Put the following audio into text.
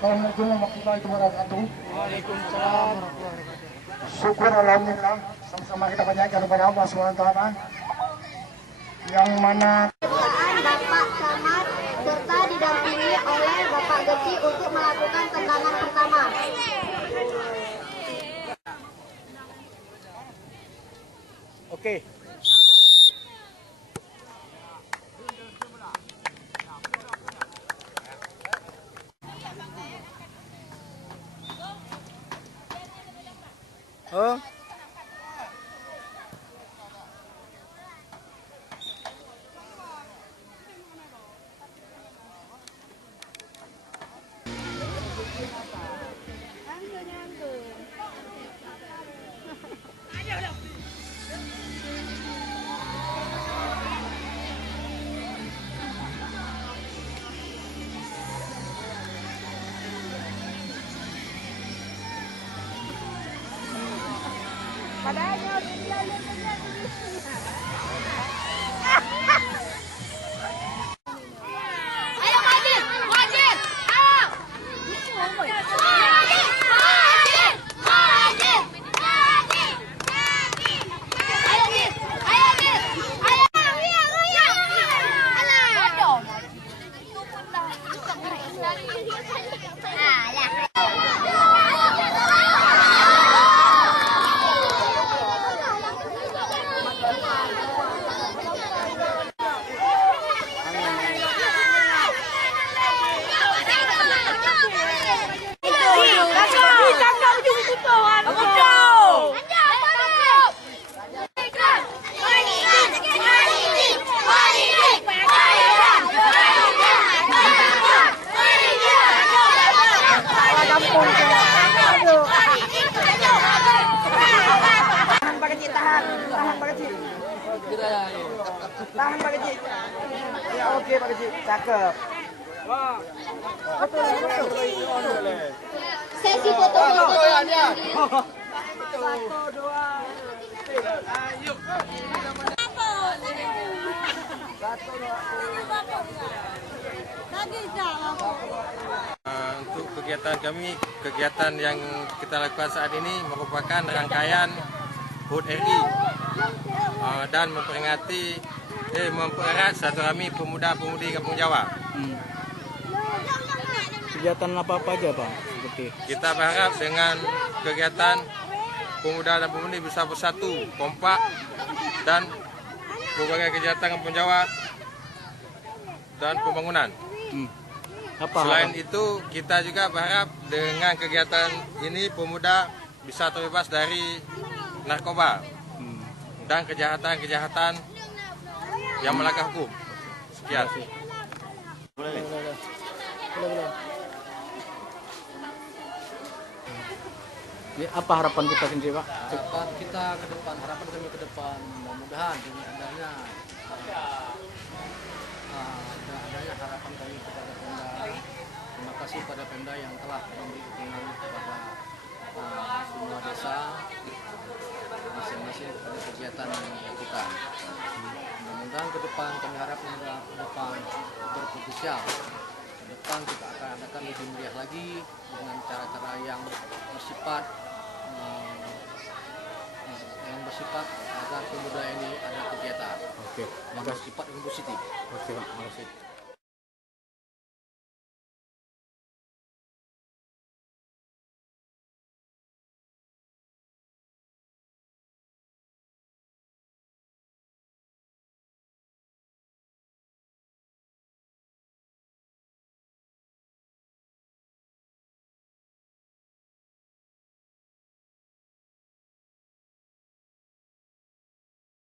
Assalamualaikum warahmatullahi wabarakatuh. Waalaikumsalam. Syukur alhamdulillah sama-sama kita panjatkan kepada Allah SWT yang mana Bapak Camat serta didampingi oleh Bapak Geci untuk melakukan tendangan pertama. Oke. Oh. Padanya ayo Wajib, Wajib, ayo. Tahan Pak Kecil. Ya oke Pak Kecil, cakep. Sesi foto-foto yang Untuk kegiatan kami, kegiatan yang kita lakukan saat ini merupakan rangkaian HUT RI dan mempererat silaturahmi pemuda-pemudi Kampung Jawa. Kegiatan apa aja Bang? Seperti Kita berharap dengan kegiatan pemuda dan pemudi bisa bersatu, kompak, dan berbagai kegiatan Kampung Jawa dan pembangunan. Selain itu, kita juga berharap dengan kegiatan ini pemuda bisa terbebas dari narkoba dan kejahatan-kejahatan yang melanggar hukum. Sekian. boleh. Ini apa harapan kita sendiri Pak? Harapan kita ke depan, harapan kami ke depan, mudah-mudahan dengan adanya harapan kami kepada Pemda. Terima kasih pada Pemda yang telah memberi dukungan kepada semua desa masing-masing pada kegiatan yang dilakukan. Mudah-mudahan ke depan kami harap ke depan berpotensial. Ke depan kita akan adakan lebih meriah lagi dengan cara-cara yang bersifat agar pemuda ini ada kegiatan yang bersifat positif. Oke Pak, terima kasih.